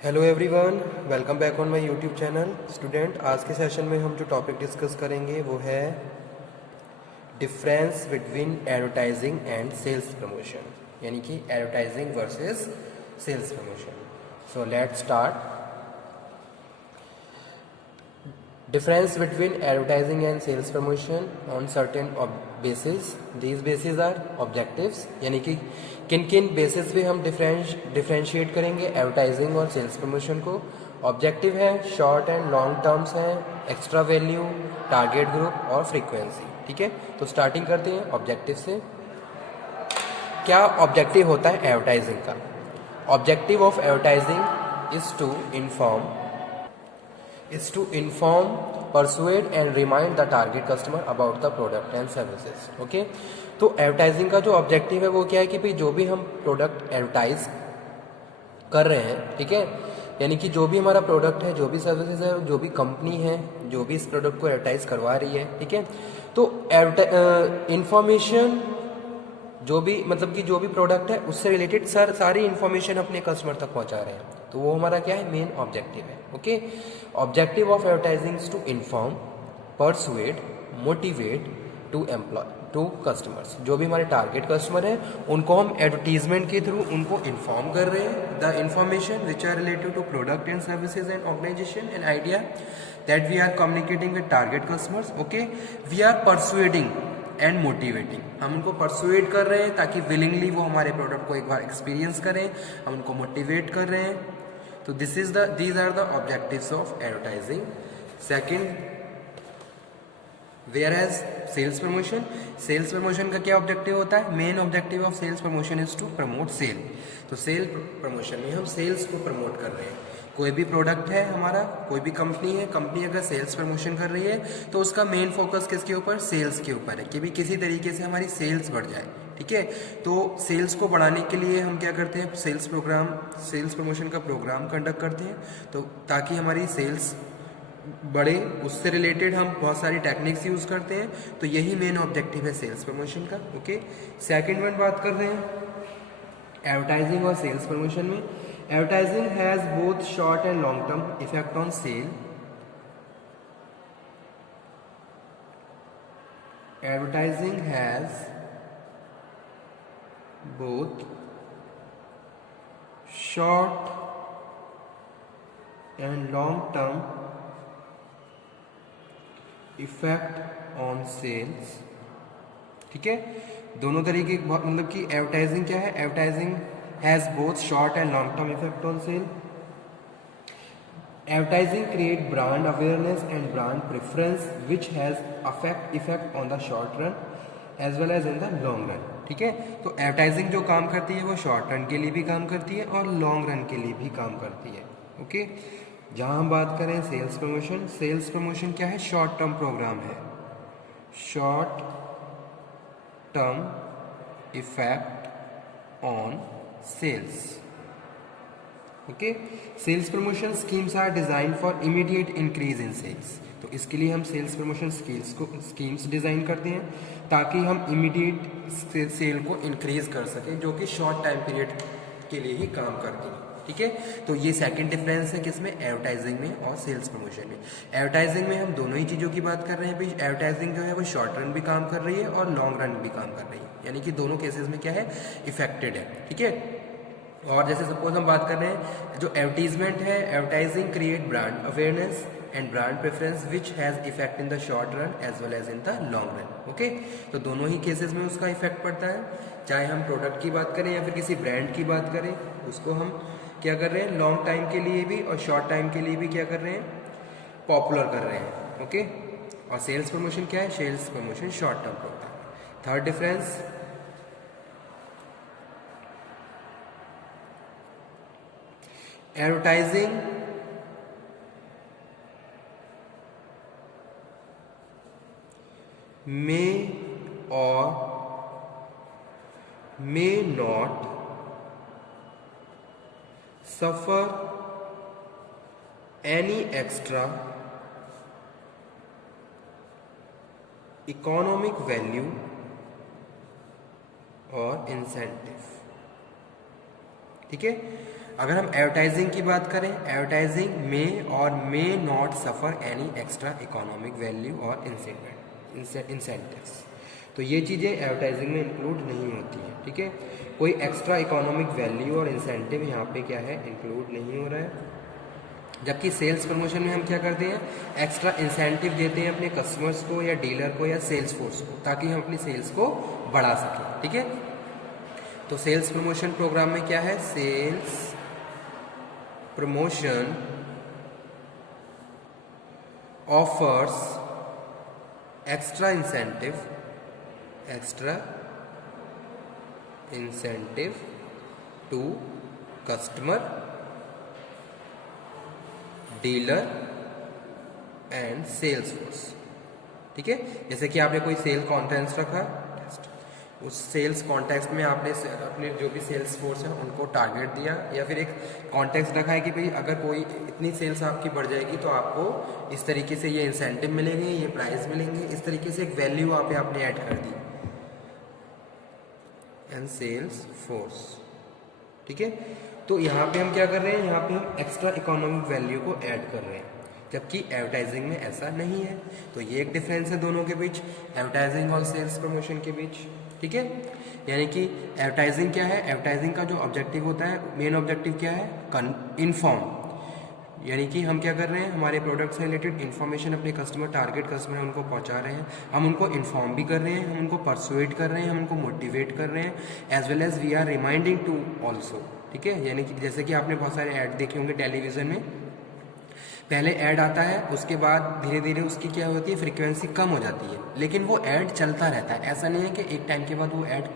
Hello everyone, welcome back on my YouTube channel. Student, आज के session में हम जो टॉपिक डिस्कस करेंगे वो है difference between advertising and sales promotion, यानी कि advertising versus sales promotion. So let's start. Difference between advertising and sales promotion on certain basis. These bases are objectives, यानी कि किन किन बेसिस पे हम डिफ्रेंशिएट करेंगे एडवर्टाइजिंग और सेल्स प्रमोशन को। ऑब्जेक्टिव है, शॉर्ट एंड लॉन्ग टर्म्स हैं, एक्स्ट्रा वैल्यू, टारगेट ग्रुप और फ्रीक्वेंसी। ठीक है, तो स्टार्टिंग करते हैं ऑब्जेक्टिव से। क्या ऑब्जेक्टिव होता है एडवर्टाइजिंग का? Objective of advertising is to inform, persuade and remind the target customer about the product and services. Okay, तो एडवर्टाइजिंग का जो ऑब्जेक्टिव है वो क्या है कि भाई जो भी हम प्रोडक्ट एडवर्टाइज कर रहे हैं, ठीक है, यानी कि जो भी हमारा प्रोडक्ट है, जो भी सर्विसेज है, जो भी कंपनी है, जो भी इस प्रोडक्ट को एडवर्टाइज करवा रही है, ठीक है, तो इंफॉर्मेशन जो भी मतलब कि जो भी प्रोडक्ट है उससे रिलेटेड सारी इन्फॉर्मेशन अपने कस्टमर तक पहुंचा रहे हैं, तो वो हमारा क्या है, मेन ऑब्जेक्टिव है। Okay, objective of advertising to inform, persuade, motivate to customers. जो भी हमारे टारगेट कस्टमर हैं उनको हम एडवर्टीजमेंट के थ्रू उनको इन्फॉर्म कर रहे हैं the information which are related to product and services and organisation and idea that we are communicating with target customers. Okay, we are persuading and motivating, हम उनको परसुएड कर रहे हैं ताकि विलिंगली वो हमारे प्रोडक्ट को एक बार एक्सपीरियंस करें, हम उनको मोटिवेट कर रहे हैं। तो these are the objectives of advertising. Second, whereas sales promotion का क्या ऑब्जेक्टिव होता है? Main objective of sales promotion is to promote sale. तो सेल प्रमोशन में हम सेल्स को प्रमोट कर रहे हैं। कोई भी प्रोडक्ट है हमारा, कोई भी कंपनी अगर सेल्स प्रमोशन कर रही है तो उसका मेन फोकस किसके ऊपर? सेल्स के ऊपर है कि भी किसी तरीके से हमारी सेल्स बढ़ जाए। ठीक है, तो सेल्स को बढ़ाने के लिए हम क्या करते हैं? सेल्स प्रमोशन का प्रोग्राम कंडक्ट करते हैं, तो ताकि हमारी सेल्स बढ़े, उससे रिलेटेड हम बहुत सारी टेक्निक्स यूज करते हैं। तो यही मेन ऑब्जेक्टिव है सेल्स प्रमोशन का। ओके, सेकंड वन बात कर रहे हैं एडवर्टाइजिंग और सेल्स प्रमोशन में। Advertising has both short and long term effect on sale. Advertising has both short and long term effect on sales. ठीक है, दोनों तरीके मतलब कि एडवर्टाइजिंग क्या है? Advertising has both short and long term effect on sale. Advertising create brand awareness and brand preference which has effect on the short run as well as in the long run. ठीक है, तो advertising जो काम करती है वो short run के लिए भी काम करती है और लॉन्ग रन के लिए भी काम करती है। ओके, जहां हम बात करें सेल्स प्रमोशन क्या है? शॉर्ट टर्म प्रोग्राम है, short term effect on sales. Okay, sales promotion schemes are design for immediate increase in sales. तो इसके लिए हम सेल्स प्रमोशन स्कीम्स डिजाइन करते हैं ताकि हम इमीडिएट सेल को इंक्रीज कर सकें, जो कि शॉर्ट टाइम पीरियड के लिए ही काम करती है। ठीक है, तो ये सेकंड डिफरेंस है किसमें? एडवर्टाइजिंग में और सेल्स प्रमोशन में। एडवर्टाइजिंग में हम दोनों ही चीज़ों की बात कर रहे हैं भाई, एडवर्टाइजिंग जो है वो शॉर्ट रन भी काम कर रही है और लॉन्ग रन भी काम कर रही है, यानी कि दोनों केसेस में क्या है, इफेक्टेड है। ठीक है, और जैसे सपोज हम बात कर रहे हैं जो एडवर्टीजमेंट है, advertising create brand awareness and brand preference which has effect in the short run as well as in the long run. Okay, तो दोनों ही केसेस में उसका इफेक्ट पड़ता है, चाहे हम प्रोडक्ट की बात करें या फिर किसी ब्रांड की बात करें, उसको हम क्या कर रहे हैं, लॉन्ग टाइम के लिए भी और शॉर्ट टाइम के लिए भी क्या कर रहे हैं, पॉपुलर कर रहे हैं। ओके, और सेल्स प्रमोशन क्या है? Sales promotion short term programme. Third difference, advertising may or may not suffer any extra economic value or incentive। ठीक है। अगर हम एडवर्टाइजिंग की बात करें, एडवर्टाइजिंग में और may not suffer any extra economic value और इंसेंटिव्स। तो ये चीज़ें एडवर्टाइजिंग में इंक्लूड नहीं होती हैं, ठीक है। कोई एक्स्ट्रा इकोनॉमिक वैल्यू और इंसेंटिव यहाँ पे क्या है, इंक्लूड नहीं हो रहा है। जबकि सेल्स प्रमोशन में हम क्या करते हैं, एक्स्ट्रा इंसेंटिव देते हैं अपने कस्टमर्स को या डीलर को या सेल्स फोर्स को, ताकि हम अपनी सेल्स को बढ़ा सकें, ठीक है। तो सेल्स प्रमोशन प्रोग्राम में क्या है, sales promotion offers extra incentive to customer, dealer and sales force, ठीक है। जैसे कि आपने कोई सेल कॉन्टेक्स्ट रखा, उस सेल्स कॉन्टेक्स्ट में आपने अपने जो भी सेल्स फोर्स है उनको टारगेट दिया, या फिर एक कॉन्टेक्स्ट रखा है कि भाई अगर कोई इतनी सेल्स आपकी बढ़ जाएगी तो आपको इस तरीके से ये इंसेंटिव मिलेंगे, ये प्राइस मिलेंगे, इस तरीके से एक वैल्यू वहाँ पे आपने ऐड कर दी, एंड सेल्स फोर्स, ठीक है। तो यहाँ पे हम क्या कर रहे हैं, यहाँ पे हम एक्स्ट्रा इकोनॉमिक वैल्यू को ऐड कर रहे हैं, जबकि एडवर्टाइजिंग में ऐसा नहीं है। तो ये एक डिफरेंस है दोनों के बीच, एडवर्टाइजिंग और सेल्स प्रमोशन के बीच, ठीक है। यानी कि एडवर्टाइजिंग क्या है, एडवर्टाइजिंग का जो ऑब्जेक्टिव होता है, मेन ऑब्जेक्टिव क्या है, इन्फॉर्म, यानी कि हम क्या कर रहे हैं, हमारे प्रोडक्ट से रिलेटेड इन्फॉर्मेशन अपने कस्टमर, टारगेट कस्टमर उनको पहुंचा रहे हैं, हम उनको इन्फॉर्म भी कर रहे हैं, हम उनको परसुएट कर रहे हैं, हम उनको मोटिवेट कर रहे हैं, as well as we are reminding to also, ठीक है। यानी कि जैसे कि आपने बहुत सारे ऐड देखे होंगे टेलीविज़न में, पहले ऐड आता है, उसके बाद धीरे धीरे उसकी क्या होती है, फ्रीक्वेंसी कम हो जाती है, लेकिन वो ऐड चलता रहता है। ऐसा नहीं है कि एक टाइम के बाद वो ऐड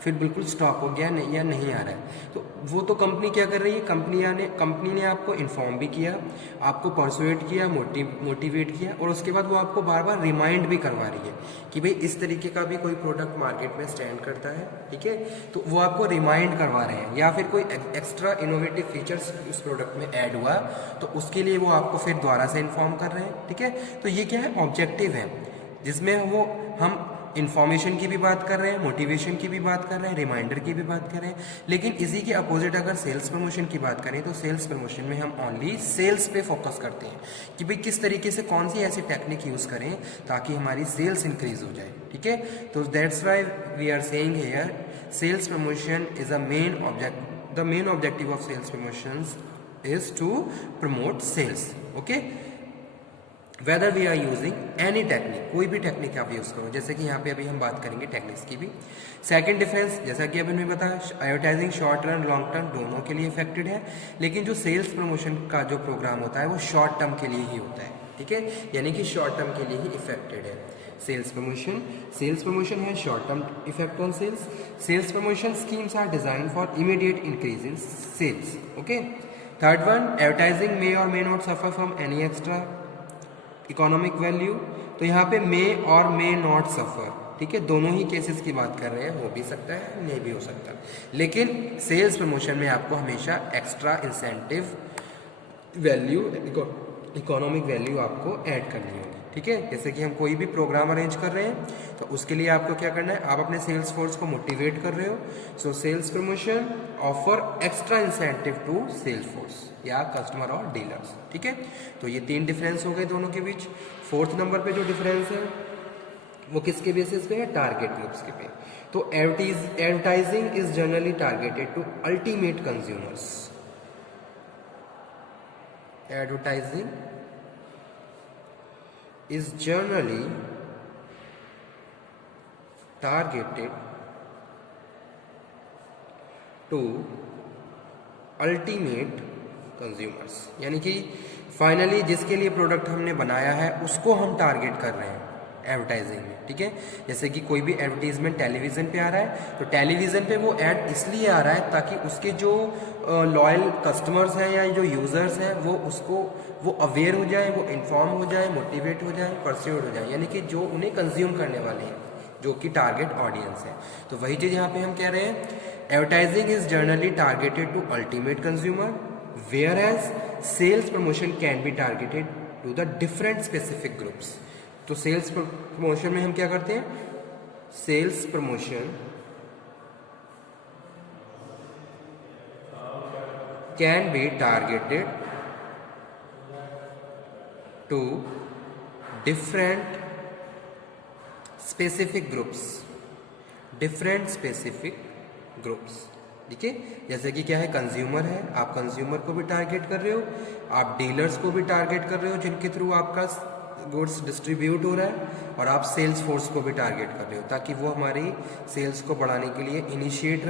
फिर बिल्कुल स्टॉप हो गया नहीं, या नहीं आ रहा है। तो वो तो कंपनी क्या कर रही है, कंपनी ने आपको इन्फॉर्म भी किया, आपको परसुएट किया, मोटिवेट किया, और उसके बाद वो आपको बार बार रिमाइंड भी करवा रही है कि भाई इस तरीके का भी कोई प्रोडक्ट मार्केट में स्टैंड करता है, ठीक है। तो वो आपको रिमाइंड करवा रहे हैं, या फिर कोई एक्स्ट्रा इनोवेटिव फीचर्स उस प्रोडक्ट में ऐड हुआ तो उसके लिए वो आपको फिर दोबारा से इन्फॉर्म कर रहे हैं, ठीक है। तो ये क्या है, ऑब्जेक्टिव है, जिसमें वो हम इन्फॉर्मेशन की भी बात कर रहे हैं, मोटिवेशन की भी बात कर रहे हैं, रिमाइंडर की भी बात कर रहे हैं। लेकिन इसी के अपोजिट अगर सेल्स प्रमोशन की बात करें, तो सेल्स प्रमोशन में हम ओनली सेल्स पे फोकस करते हैं कि भाई किस तरीके से कौन सी ऐसी टेक्निक यूज़ करें ताकि हमारी सेल्स इंक्रीज हो जाए, ठीक है। तो that's why we are saying here sales promotion is the main objective of sales promotion is to promote sales, okay. Whether we are using any technique, कोई भी टेक्निक आप यूज़ करो, जैसे कि यहाँ पे अभी हम बात करेंगे टेक्निक्स की भी। सेकंड डिफरेंस, जैसा कि अभी मैंने बताया, advertising short term long term दोनों के लिए इफेक्टेड है, लेकिन जो सेल्स प्रमोशन का जो प्रोग्राम होता है वो शॉर्ट टर्म के लिए ही होता है, ठीक है। यानी कि शॉर्ट टर्म के लिए ही इफेक्टेड है सेल्स प्रमोशन है short term effect on sales. Sales promotion schemes are design for immediate increase in sales, okay. Third one, advertising may or may not suffer from any extra economic value. तो यहाँ पे मे or may not सफ़र, ठीक है, दोनों ही cases की बात कर रहे हैं, हो भी सकता है नहीं भी हो सकता, लेकिन सेल्स प्रमोशन में आपको हमेशा extra incentive value, economic value आपको ऐड करनी होगी, ठीक है। जैसे कि हम कोई भी प्रोग्राम अरेंज कर रहे हैं तो उसके लिए आपको क्या करना है, आप अपने सेल्स फोर्स को मोटिवेट कर रहे हो, so sales promotion offer extra incentive to sales force या कस्टमर और डीलर्स, ठीक है। तो ये तीन डिफरेंस हो गए दोनों के बीच। फोर्थ नंबर पे जो डिफरेंस है वो किसके बेसिस पे है, टारगेट ग्रुप्स के पे। तो advertising is generally targeted to ultimate consumers, advertising is generally targeted to ultimate consumers, यानी कि फाइनली जिसके लिए प्रोडक्ट हमने बनाया है उसको हम टारगेट कर रहे हैं एडवर्टाइजिंग में, ठीक है। जैसे कि कोई भी एडवर्टीजमेंट टेलीविज़न पे आ रहा है तो टेलीविज़न पे वो ऐड इसलिए आ रहा है ताकि उसके जो लॉयल कस्टमर्स हैं या जो यूज़र्स हैं वो अवेयर हो जाए, वो इन्फॉर्म हो जाए, मोटिवेट हो जाए, परस्यूड हो जाए, यानी कि जो उन्हें कंज्यूम करने वाले हैं, जो कि टारगेट ऑडियंस है। तो वही चीज़ यहाँ पे हम कह रहे हैं, advertising is generally targeted to ultimate consumer, whereas sales promotion can be targeted to the different specific groups. तो सेल्स प्रमोशन में हम क्या करते हैं, sales promotion can be targeted to different specific groups, ठीक है। जैसे कि क्या है, कंज्यूमर है, आप कंज्यूमर को भी टारगेट कर रहे हो, आप डीलर्स को भी टारगेट कर रहे हो जिनके थ्रू आपका गुड्स डिस्ट्रीब्यूट हो रहा है, और आप सेल्स फोर्स को भी टारगेट कर रहे हो ताकि वो हमारी सेल्स को बढ़ाने के लिए इनिशिएट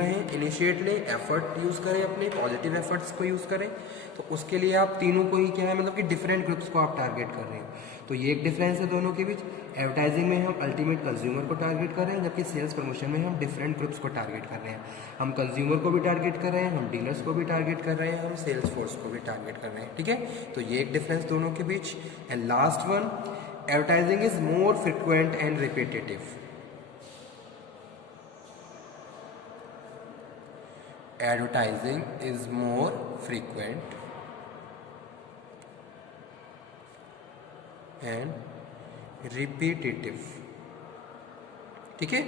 लें, एफर्ट यूज़ करें, अपने पॉजिटिव एफर्ट्स को यूज़ करें। तो उसके लिए आप तीनों को ही क्या है, मतलब कि डिफरेंट ग्रुप्स को आप टारगेट कर रहे हो। तो ये एक डिफरेंस है दोनों के बीच। एडवर्टाइजिंग में हम अल्टीमेट कंज्यूमर को टारगेट कर रहे हैं, जबकि सेल्स प्रमोशन में हम डिफरेंट ग्रुप्स को टारगेट कर रहे हैं। हम कंज्यूमर को भी टारगेट कर रहे हैं, हम डीलर्स को भी टारगेट कर रहे हैं, हम सेल्स फोर्स को भी टारगेट कर रहे हैं, ठीक है। तो ये एक डिफरेंस दोनों के बीच। And last one, advertising is more frequent and repetitive. Advertising is more frequent and repetitive, ठीक है।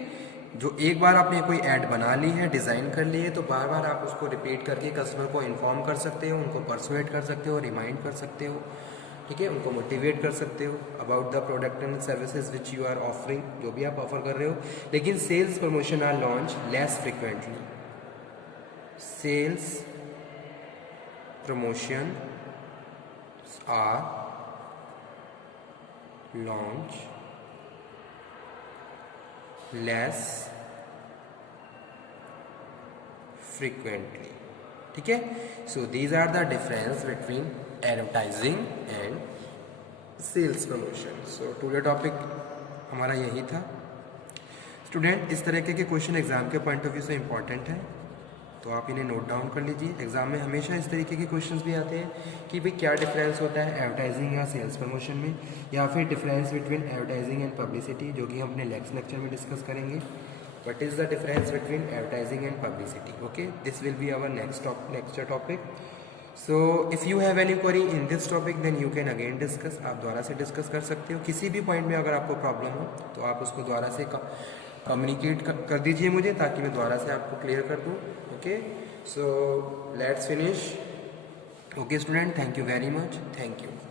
जो एक बार आपने कोई ऐड बना ली है, डिज़ाइन कर ली है, तो बार बार आप उसको रिपीट करके कस्टमर को इन्फॉर्म कर सकते हो, उनको परसुएट कर सकते हो, रिमाइंड कर सकते हो, ठीक है, उनको मोटिवेट कर सकते हो about the product and services which you are offering, जो भी आप ऑफर कर रहे हो। लेकिन sales promotion are launch less frequently. सेल्स प्रमोशन आर launch less frequently, ठीक है। So these are the difference between advertising and sales promotion. So today topic हमारा यही था। स्टूडेंट, इस तरह के क्वेश्चन एग्जाम के पॉइंट ऑफ व्यू से इंपॉर्टेंट है, तो आप इन्हें नोट डाउन कर लीजिए। एग्जाम में हमेशा इस तरीके के क्वेश्चंस भी आते हैं कि भाई क्या डिफरेंस होता है एडवर्टाइजिंग या सेल्स प्रमोशन में, या फिर difference between advertising and publicity, जो कि हम अपने नेक्स्ट लेक्चर में डिस्कस करेंगे। What is the difference between advertising and publicity? Okay, this will be our next topic. So if you have any query in this topic then you can again discuss. आप दोबारा से discuss कर सकते हो। किसी भी point में अगर आपको प्रॉब्लम हो तो आप उसको दोबारा से कम्युनिकेट कर दीजिए मुझे, ताकि मैं दोबारा से आपको क्लियर कर दूँ। Okay, so let's finish. Okay student, thank you very much. Thank you.